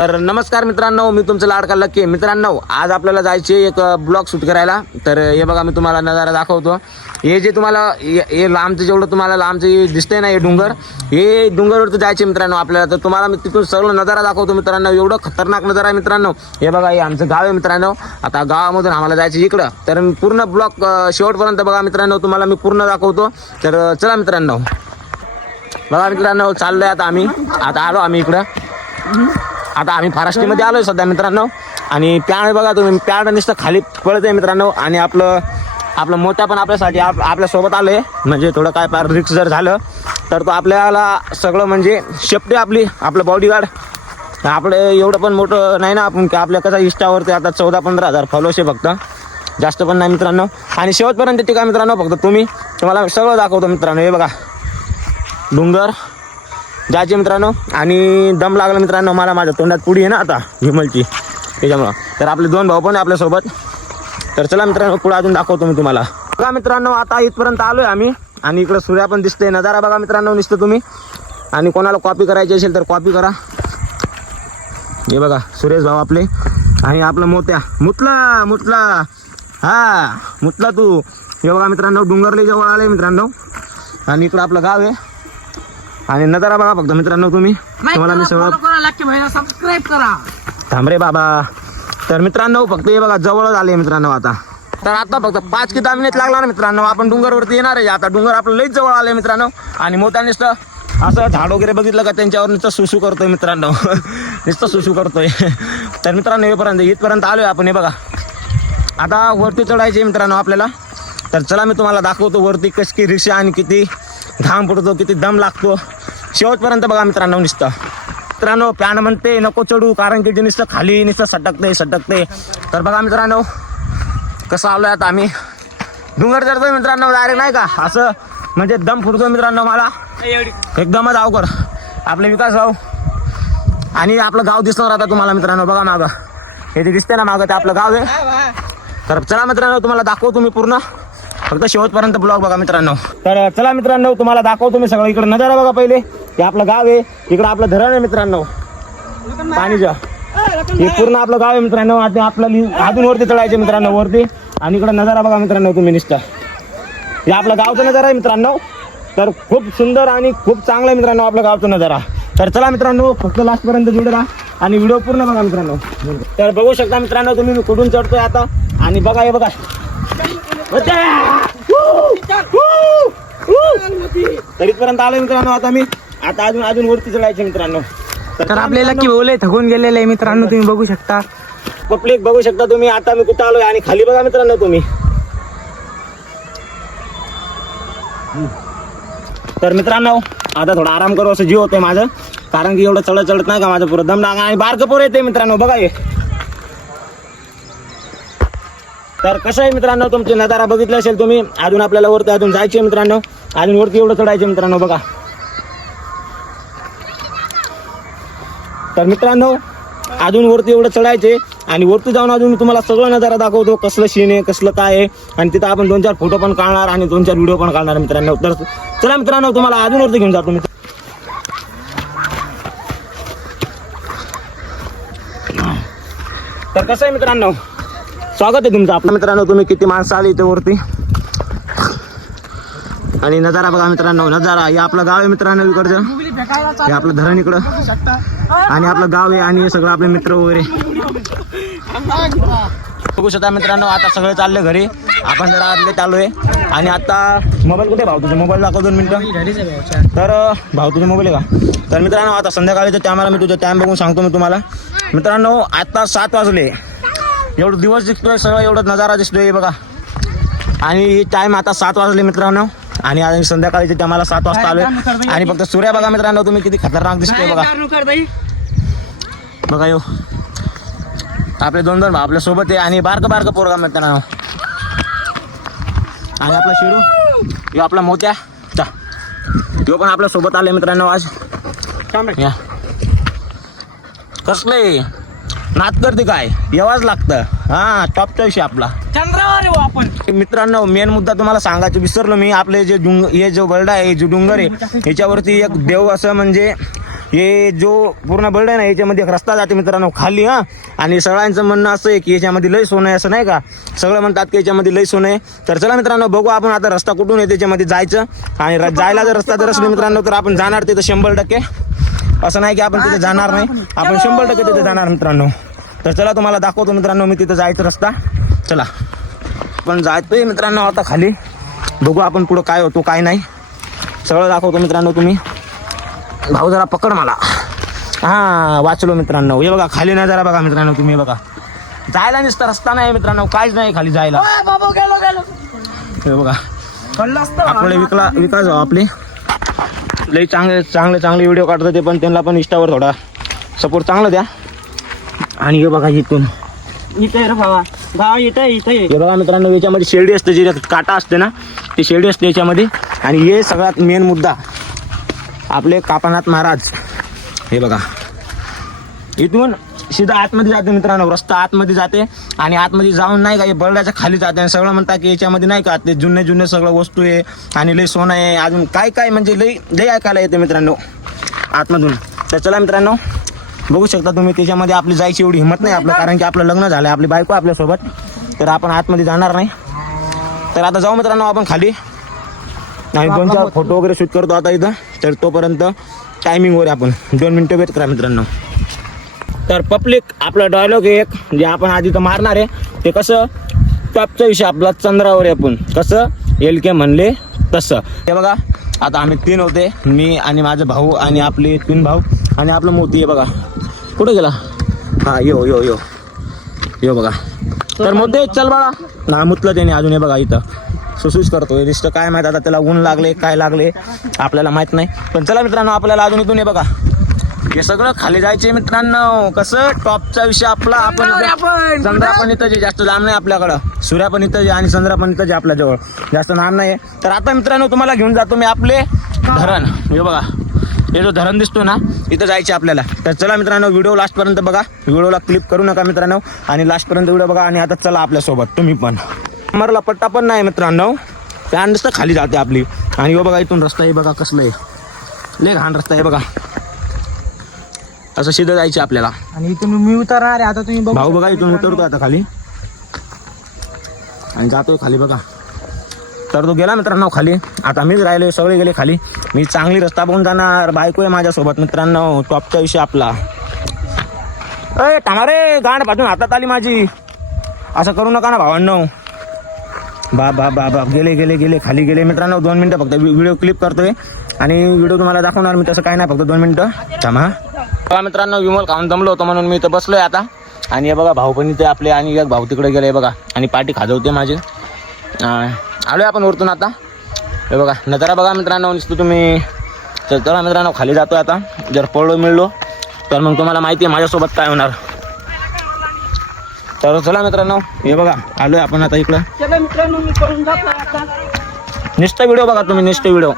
तर नमस्कार मित्रांनो, मी तुमचं लाडका लक्की. मित्रांनो, आज आपल्याला जायचे एक ब्लॉग शूट करायला. तर हे बघा, मी तुम्हाला नजारा दाखवतो. हे जे तुम्हाला हे लांबचं जेवढं तुम्हाला लांबचं दिसतंय ना, हे डोंगर, हे डोंगरवरती जायचे मित्रांनो आपल्याला. तर तुम्हाला मी तिथून सगळं नजारा दाखवतो मित्रांनो. एवढं खतरनाक नजारा आहे मित्रांनो. हे बघा, हे आमचं गाव आहे मित्रांनो. आता गावामधून आम्हाला जायचं इकडं. तर पूर्ण ब्लॉग शेवटपर्यंत बघा मित्रांनो, तुम्हाला मी पूर्ण दाखवतो. तर चला मित्रांनो, बघा मित्रांनो, चाललोय आता आलो आम्ही इकडं. आता आम्ही महाराष्ट्रामध्ये आलोय सध्या मित्रांनो. आणि प्याड बघा तुम्ही, प्याड नुसतं खाली पळत आहे मित्रांनो. आणि आपलं मोठा पण आपल्यासाठी आपल्यासोबत आलोय. म्हणजे थोडं काय फार रिक्स जर झालं तर तो आपल्याला सगळं म्हणजे सेफ्टी आपलं बॉडीगार्ड. आपलं एवढं पण मोठं नाही ना आपण, की आपल्या कसं इंस्टावरती आता 14-15 हजार फॉलोअर्स आहे फक्त, जास्त पण नाही मित्रांनो. आणि शेवटपर्यंत ठीक आहे मित्रांनो, फक्त तुम्हाला सगळं दाखवतो मित्रांनो. हे बघा डोंगर जायचे मित्रांनो. आणि दम लागला मित्रांनो मला, माझ्या तोंडात पुडी आहे ना आता विमलची, त्याच्यामुळं. तर आपले 2 भाऊ पण आहे आपल्यासोबत. तर चला मित्रांनो, पुढे अजून दाखवतो मी तुम्हाला. बघा मित्रांनो, आता इथपर्यंत आलोय आम्ही. आणि इकडं सूर्य पण दिसतंय. नजारा बघा मित्रांनो नुसतं तुम्ही. आणि कोणाला कॉपी करायची असेल तर कॉपी करा. हे बघा सुरेश भाऊ आपले. आणि आपलं मुतला तू. हे बघा मित्रांनो, डोंगरले जवळ आले मित्रांनो. आणि इकडं आपलं गाव आहे. आणि नजारा बघा फक्त मित्रांनो तुम्हाला मी सगळं सबस्क्राईब करा. थांब रे बाबा. तर मित्रांनो, फक्त हे बघा जवळच आले मित्रांनो आता. तर आता फक्त 5 कि 10 मिनिट लागला ना मित्रांनो, आपण डोंगरवरती येणार आहे. आता डोंगर आपलं लईच जवळ आले मित्रांनो. आणि मोठ्या नुसतं असं झाड वगैरे बघितलं का त्यांच्यावर नुसतं सुसू करतोय मित्रांनो. नुसतं सुसू करतोय. तर मित्रांनो, इथपर्यंत आलोय आपण. हे बघा आता वरती चढायचे मित्रांनो आपल्याला. तर चला मी तुम्हाला दाखवतो वरती कशी रिक्षा आणि किती घाम पडतो, किती दम लागतो. शेवटपर्यंत बघा मित्रांनो. मित्रांनो प्यान म्हणते नको चढू, कारण की जे नुसतं खाली नुसतं सटकते. तर बघा मित्रांनो कसं आलोय आता आम्ही. डोंगर चढतोय मित्रांनो डायरेक्ट, नाही का असं म्हणजे दम फुटतोय मित्रांनो मला एकदमच अवघड. आपले विकास भाऊ आणि आपलं गाव दिसणार आता तुम्हाला मित्रांनो. बघा मागं हे जे दिसतंय ना मागं, ते आपलं गाव आहे. तर चला मित्रांनो, तुम्हाला दाखवतो मी पूर्ण, फक्त शेवटपर्यंत ब्लॉग बघा मित्रांनो. तर चला मित्रांनो, तुम्हाला दाखवतो मी सगळं. इकडे नजारा बघा पहिले. हे आपलं गाव आहे. इकडं आपलं धरण आहे मित्रांनो पाणीचं. हे पूर्ण आपलं गाव आहे मित्रांनो. आता आपलं अजून वरती चढायचे मित्रांनो वरती. आणि इकडं नजारा बघा मित्रांनो तुम्ही नुसतं. हे आपलं गावचा नजारा आहे मित्रांनो. तर खूप सुंदर आणि खूप चांगलं आहे मित्रांनो आपलं गावचा नजारा. तर चला मित्रांनो, फक्त लास्टपर्यंत जोडे राहा आणि व्हिडिओ पूर्ण बघा मित्रांनो. तर बघू शकता मित्रांनो तुम्ही मी कुठून चढतोय आता. आणि बघा हे बघा तर इथपर्यंत आलोय मित्रांनो आता मी. आता अजून वरती चढायचे मित्रांनो. तर आपल्याला की बोलले थकून गेलेले आहे मित्रांनो, तुम्ही बघू शकता. पब्लिक बघू शकता तुम्ही. आता मी कुठं आलोय आणि खाली बघा मित्रांनो तुम्ही. तर मित्रांनो आता थोडा आराम करू असं जीव होतंय माझं, कारण की एवढं चढत नाही का माझं पुरं दम लागा. आणि बारकं पोर येते मित्रांनो बघा हे. तर कसं आहे मित्रांनो, तुमचे नजारा बघितला असेल तुम्ही. अजून आपल्याला वरती अजून जायचे मित्रांनो. अजून वरती एवढं चढायचे मित्रांनो बघा. तर मित्रांनो अजून वरती एवढं चढायचे. आणि वरती जाऊन अजून मी तुम्हाला सगळं नजारा दाखवतो, कसलं सीन आहे, कसलं काय आहे. आणि तिथं आपण 2-4 फोटो पण काढणार आणि 2-4 व्हिडिओ पण काढणार मित्रांनो. तर चला मित्रांनो, तुम्हाला अजून वरती घेऊन जातो मी. तर कसं आहे मित्रांनो, स्वागत आहे तुमचं आपलं. मित्रांनो तुम्ही किती माणसं आली इथे वरती. आणि नजारा बघा मित्रांनो. नजारा हे आपलं गाव आहे मित्रांनो इकडचं. हे आपलं धरण इकडं आणि आपलं गाव आहे. आणि हे सगळं आपले मित्र वगैरे बघू शकता मित्रांनो. आता सगळे चालले घरी. आपण जरा आतले चाललोय. आणि आता मोबाईल कुठे भाऊ तुझा? मोबाईल दाखव 2 मिनिटं. तर भाऊ तुझा मोबाईल आहे का? तर मित्रांनो आता संध्याकाळीचं टायमाला मी तुझं टाइम बघून सांगतो मी तुम्हाला. मित्रांनो आता 7 वाजले. एवढं दिवस दिसतोय सगळं, एवढं नजारा दिसतोय बघा. आणि टाइम आता 7 वाजले मित्रांनो. आणि आज संध्याकाळीचे टायमाला 7 वाजता आलोय. आणि फक्त सूर्य बघा मित्रांनो तुम्ही किती खतरनाक दिसतोय बघा. बघा यो आपले 2 भाऊ आपल्या सोबत आहे. आणि बारकं पोरगा मित्रांनो. आणि आपला शिरू यो आपला मोत्या यो पण आपल्या सोबत आले मित्रांनो आज. या कसले नात करते काय येवाच लागतं. हा टॉपचा विषय आपला चंद्रावर येऊ आपण. मित्रांनो मेन मुद्दा तुम्हाला सांगायचं विसरलो मी. आपले जे हे जो वर्ल्ड आहे, जो डोंगर आहे, ह्याच्यावरती एक देव असं म्हणजे हे जो पूर्ण बर्ड आहे ना याच्यामध्ये एक रस्ता जाते मित्रांनो खाली हा. आणि सगळ्यांचं म्हणणं असं आहे की याच्यामध्ये लय सोनं आहे असं नाही का, सगळं म्हणतात की याच्यामध्ये लय सोनं आहे. तर चला मित्रांनो बघू आपण आता रस्ता कुठून आहे त्याच्यामध्ये जायचं. आणि जायला जर रस्ता जर असला मित्रांनो तर आपण जाणार तिथं 100%. असं नाही की आपण तिथे जाणार नाही, आपण 100% तिथे जाणार मित्रांनो. तर चला तुम्हाला दाखवतो मित्रांनो मी तिथं जायचं रस्ता. चला पण जायचंय मित्रांनो आता खाली, बघू आपण पुढं काय होतो काय नाही सगळं दाखवतो मित्रांनो. तुम्ही भाऊ जरा पकड मला. हां वाचलो मित्रांनो. हे बघा खाली नाही जरा बघा मित्रांनो तुम्ही बघा, जायला नुसता रस्ता नाही मित्रांनो, काहीच नाही खाली जायला. हे बघा आपले विकास भाऊ आपले लई चांगले व्हिडिओ काढतात ते, पण त्यांना पण इंस्टावर थोडा सपोर्ट चांगला द्या. आणि हे बघा इथून इथे रे भावा इथे हे बघा मित्रांनो याच्यामध्ये शेरडी असते, जे काटा असते ना ती शेरडी असते याच्यामध्ये. आणि हे सगळ्यात मेन मुद्दा आपले कापानाथ महाराज. हे बघा इथून सीधा आतमध्ये जाते मित्रांनो, रस्ता आतमध्ये जाते. आणि आतमध्ये जाऊन नाही का हे बर्डाच्या खाली जाते. आणि सगळं म्हणतात की याच्यामध्ये नाही का ते जुने सगळं वस्तू आहे आणि लई सोनं आहे अजून काय म्हणजे लई ऐकायला येते मित्रांनो आतमधून. तर चला मित्रांनो बघू शकता तुम्ही, त्याच्यामध्ये आपली जायची एवढी हिंमत नाही आपलं, कारण की आपलं लग्न झालं आहे, आपली बायको आपल्यासोबत, तर आपण आतमध्ये जाणार नाही. तर आता जाऊ मित्रांनो आपण खाली आणि 2-4 फोटो वगैरे शूट करतो आता इथं. तर तोपर्यंत टायमिंगवर आपण 2 मिनटं वेट करा मित्रांनो. तर पब्लिक आपला डायलॉग एक जे आपण आधी तर मारणार आहे ते कसं टॉपचा विषय आपला चंद्रावर आहे. आपण कसं LK म्हणले तसं. हे बघा आता आम्ही 3 होते, मी आणि माझा भाऊ आणि आपले 3 भाऊ आणि आपलं मोती आहे बघा. कुठं गेला? हां यो बघा. तर मोठे चल बाळा ना मुतलं त्याने अजून. हे बघा इथं सुसूस करतोय नुसतं, काय माहीत आता त्याला ऊन लागले काय लागले आपल्याला माहीत नाही. पण चला मित्रांनो आपल्याला अजून इथून हे बघा हे सगळं खाली जायचे मित्रांनो. कसं टॉपचा विषय आपला. आपण चंद्रा पण इथं जे जास्त लांब नाही आपल्याकडं, सूर्या पण इथं जे आणि चंद्रा पण इथं जे आपल्या जवळ जास्त लांब नाही. तर आता मित्रांनो तुम्हाला घेऊन जातो मी आपले धरण. हे बघा हे जो धरण दिसतो ना इथं जायचे आपल्याला. तर चला मित्रांनो व्हिडिओ लास्टपर्यंत बघा, व्हिडिओला क्लिप करू नका मित्रांनो आणि लास्टपर्यंत व्हिडिओ बघा. आणि आता चला आपल्यासोबत तुम्ही पण. मरला पट्टा पण नाही मित्रांनो, पॅन नुसतं खाली जाते आपली. आणि हे बघा इथून रस्ता हे बघा कसलं आहे, लय घाण रस्ता आहे बघा. असं सीधं जायचं आपल्याला. आणि इथून मी उतरणार आहे आता, तुम्ही भाऊ बघा इथून उतरतो आता खाली आणि जातोय खाली बघा. तर तो गेला मित्रांनो खाली, आता मीच राहिले, सगळे गेले खाली. मी चांगली रस्ता बघून जाणार, बायको आहे माझ्यासोबत मित्रांनो. टॉपचा विषय आपला. अय टामारे गांड पाठवून हातात आली माझी, असं करू नका ना भावांनो. बाप गेले खाली गेले मित्रांनो. 2 मिनटं फक्त व्हिडिओ क्लिप करतोय आणि व्हिडिओ तुम्हाला दाखवणार मी. तसं काय नाही, फक्त 2 मिनटं थांबा. बघा मित्रांनो विमल खाऊन दमलो होतो म्हणून मी इथं बसलोय आता. आणि हे बघा भाऊ पण इथे आपले आणि एक भाऊ तिकडे गेले बघा आणि पाठी खाजवते माझी. आलोय आपण वरतून आता. हे बघा नजारा बघा मित्रांनो नुसतं तुम्ही. तर चला मित्रांनो खाली जातोय आता. जर पळलो मिळलो तर मग तुम्हाला माहिती आहे माझ्यासोबत काय होणार. तर चला मित्रांनो हे बघा आलोय आपण आता इकडं. नुसतं व्हिडिओ बघा तुम्ही, नुसतं व्हिडिओ.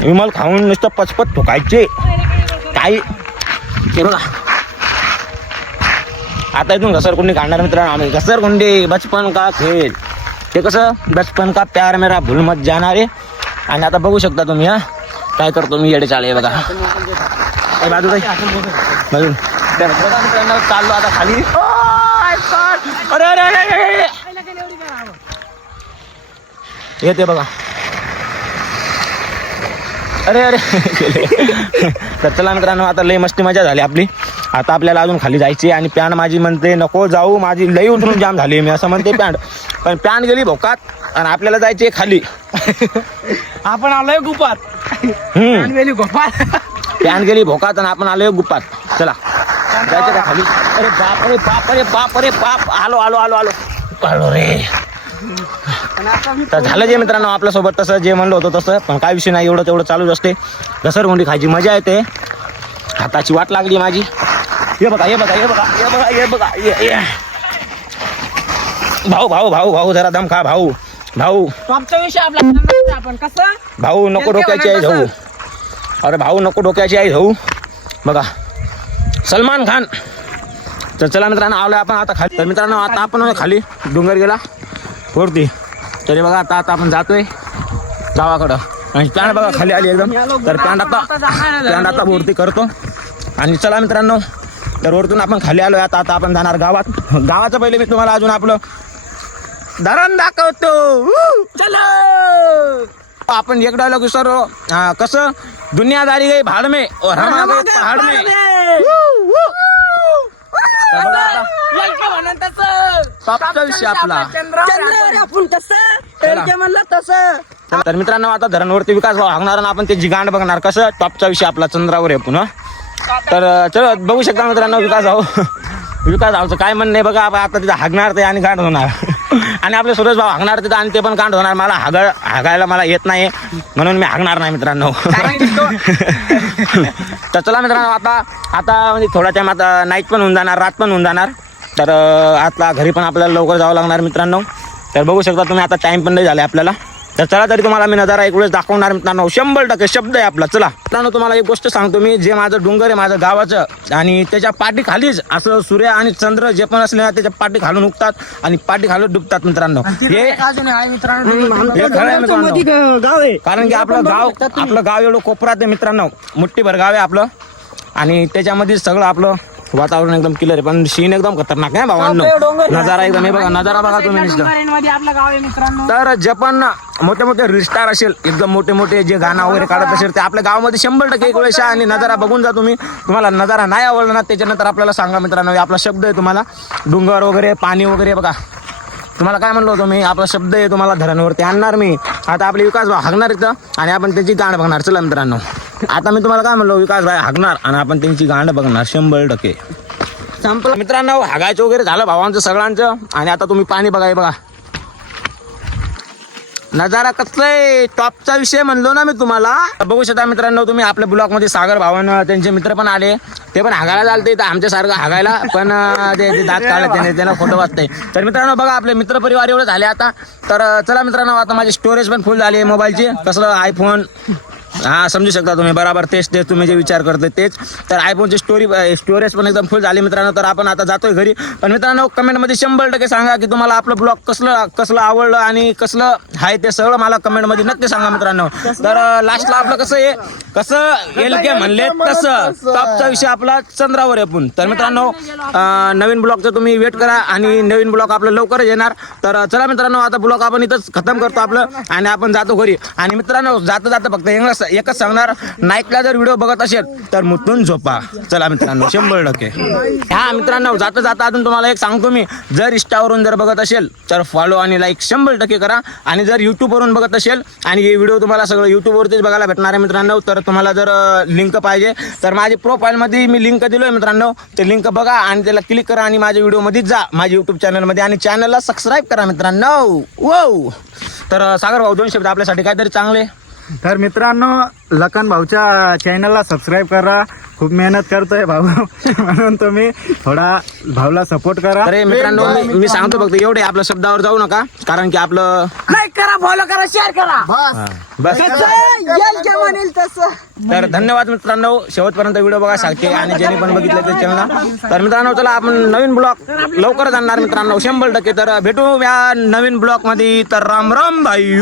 विमल खाऊन नुसतं पचपत ठोकायचे काही. हे बघा आता इथून घसरकुंडी काढणार मित्रांनो आम्ही. घसरकुंडी बचपन का खेळ, ते कसं बचपन का प्यार मेरा भूल मत जाणार आहे. आणि आता बघू शकता तुम्ही हा काय करतो मी येडे चाळे बघा. बाजू बाजू बघा मित्रांनो चाललो आता खाली. अरे येते बघा. अरे तर चला मित्रांनो आता लई मस्ती मजा झाली आपली. आता आपल्याला अजून खाली जायची आणि पॅन माझी म्हणते नको जाऊ, माझी लई उतरून जाम झाली. मी असं म्हणते पॅन्ट, पण पॅन्ट गेली भोकात आणि आपल्याला जायचे खाली. आपण आलोय गुपात. पॅन गेली भोकात आणि आपण आलोय गुपात. चला जायचं का खाली. अरे बाप आलो रे. तर झालं जे मित्रांनो आपल्यासोबत तसं जे म्हणलं होतं तसं. पण काय विषय नाही, एवढं तेवढं चालूच असते. घसरगुंडी खायची मजा येते. हाताची वाट लागली माझी. ये बघा भाऊ जरा दम खा भाऊ. टॉपचा विषय आपला. आपण कसं भाऊ नको डोक्याची आहे भाऊ. अरे भाऊ नको डोक्याची आहे भाऊ. बघा सलमान खान. तर चला मित्रांनो आलोय आपण आता खाली. तर मित्रांनो आता आपण खाली डोंगर गेला वरती. तरी बघा आता आपण जातोय गावाकडं. आणि पॅन्ट बघा खाली आली एकदम. तर पॅन्ट आता वरती करतो आणि चला मित्रांनो, तर वरतून आपण खाली आलोय. आता आपण जाणार गावात. गावाचं पहिले मी तुम्हाला अजून आपलं धरण दाखवतो. चलो आपण एक डायलॉग विसरलो. कसं दुनियादारी गई भाड में और हम आ गए पहाड में. टॉपचा विषय आपला. तर मित्रांनो आता धरणवरती विकास भाऊ हागणार आणि आपण त्याची गांड बघणार. कसं टॉपचा विषय आपला चंद्रावर आहे पुन्हा. तर चलो बघू शकता मित्रांनो विकास भाऊचं काय म्हणणं आहे बघा. आता तिथं हागणार ते आणि गांड होणार. आणि आपले सुरेश भाऊ हागणार तिथं आणि ते पण गांड होणार. मला हागायला मला येत नाही म्हणून मी हागणार नाही मित्रांनो. तर चला मित्रांनो आता म्हणजे थोडा टाइम आता नाईट पण होऊन जाणार, रात पण होऊन जाणार. तर आता घरी पण आपल्याला लवकर जावं लागणार मित्रांनो. तर बघू शकता तुम्ही आता टाइम पण नाही झाला आपल्याला. तर चला तरी तुम्हाला मी नजारा एक वेळेस दाखवणार मित्रांनो. 100% शब्द आहे आपला. चला मित्रांनो तुम्हाला एक गोष्ट सांगतो मी. जे माझं डोंगर आहे माझं गावाचं आणि त्याच्या पाठी खालीच असं सूर्य आणि चंद्र जे पण असले ना त्याच्या पाठी खालून उगतात आणि पाठी खालून डुबतात मित्रांनो. हे खरं आहे मित्रांनो. गाव आहे. कारण की आपलं गाव एवढं कोपरात आहे मित्रांनो. मुठ्ठीभर गाव आहे आपलं आणि त्याच्यामध्ये सगळं आपलं वातावरण एकदम क्लिअर आहे. पण सीन एकदम खतरनाक आहे भावांनो. नजारा एकदम हे बघा. नजारा बघा तुम्ही नुसतं. आपलं गाव आहे मित्रांनो. तर जे पण मोठे मोठे रिस्टार असेल एकदम मोठे मोठे जे गाणं वगैरे काढत असेल ते आपल्या गावामध्ये 100% एक वेळेस आणि नजारा बघून जा तुम्ही. तुम्हाला नजारा नाही आवडला ना त्याच्यानंतर आपल्याला सांगा मित्रांनो. आपला शब्द आहे तुम्हाला डोंगर वगैरे पाणी वगैरे बघा. तुम्हाला काय म्हणलो होतो मी. आपला शब्द आहे तुम्हाला धरणवरती आणणार मी. आता आपले विकास भाऊ हागणार इथं आणि आपण त्याची गांड बघणार. चला मित्रांनो आता मी तुम्हाला काय म्हणलो विकास भाई हागणार आणि आपण त्यांची गांड बघणार 100%. संपलं मित्रांनो. हागायचं वगैरे झालं भावांचं सगळ्यांचं आणि आता तुम्ही पाणी बघाय बघा. नजारा कसला आहे. टॉपचा विषय म्हणलो ना मी तुम्हाला. बघू शकता मित्रांनो तुम्ही आपल्या ब्लॉक मध्ये सागर भावांना त्यांचे मित्र पण आले. ते पण हागायला चालते आमच्यासारखं हागायला पण ते दात काढले त्यांना फोटो वाचते. तर मित्रांनो बघा आपले मित्र परिवार एवढे झाले आता. तर चला मित्रांनो आता माझी स्टोरेज पण फुल झाली आहे मोबाईलची. कसलं आयफोन समजू शकता तुम्ही बरोबर. तेच तुम्ही जे विचार करते तेच. तर आयफोनची स्टोरेज पण एकदम फुल झाली मित्रांनो. तर आपण आता जातोय घरी. पण मित्रांनो कमेंटमध्ये 100% सांगा की तुम्हाला आपलं ब्लॉग कसलं आवडलं आणि कसलं आहे ते सगळं मला कमेंटमध्ये नक्की सांगा मित्रांनो. तर लास्टला आपलं कसं LK म्हणले तसं टॉपचा विषय आपला चंद्रावर आहे आपण. तर मित्रांनो नवीन ब्लॉगचं तुम्ही वेट करा आणि नवीन ब्लॉग आपलं लवकरच येणार. तर चला मित्रांनो आता ब्लॉग आपण इथंच खतम करतो आपलं आणि आपण जातो घरी. आणि मित्रांनो जाता फक्त एकच सांगणार. नाईटला जर व्हिडिओ बघत असेल तर मुतून झोपा. चला मित्रांनो 100%. हा मित्रांनो जाता अजून तुम्हाला एक सांगतो मी. जर इंस्टावरून जर बघत असेल तर फॉलो आणि लाईक 100% करा. आणि जर युट्यूबवरून बघत असेल आणि हे व्हिडिओ तुम्हाला सगळं युट्यूबवरतीच बघायला भेटणार आहे मित्रांनो. तर तुम्हाला जर लिंक पाहिजे तर माझी प्रोफाईलमध्ये मी लिंक दिलोय मित्रांनो. ते लिंक बघा आणि त्याला क्लिक करा आणि माझ्या व्हिडिओमध्ये जा माझ्या युट्यूब चॅनलमध्ये आणि चॅनलला सबस्क्राईब करा मित्रांनो. वो तर सागर भाऊ 2 शब्द आपल्यासाठी काहीतरी चांगले. तर मित्रांनो लखन भाऊच्या चॅनलला सबस्क्राईब करा. खूप मेहनत करतोय भाऊ म्हणून तुम्ही थोडा भाऊला सपोर्ट करा. अरे मित्रांनो मी सांगतो फक्त एवढे आपल्या शब्दावर जाऊ नका. कारण की आपलं लाईक करा, फॉलो करा, शेअर करा. बस. म्हणेल तसं. तर धन्यवाद मित्रांनो. शेवटपर्यंत व्हिडिओ बघा सारखे आणि ज्यांनी पण बघितलं ते चॅनलला. तर मित्रांनो चला आपण नवीन ब्लॉग लवकरच आणणार मित्रांनो 100%. तर भेटू या नवीन ब्लॉग मध्ये. तर राम राम भाई.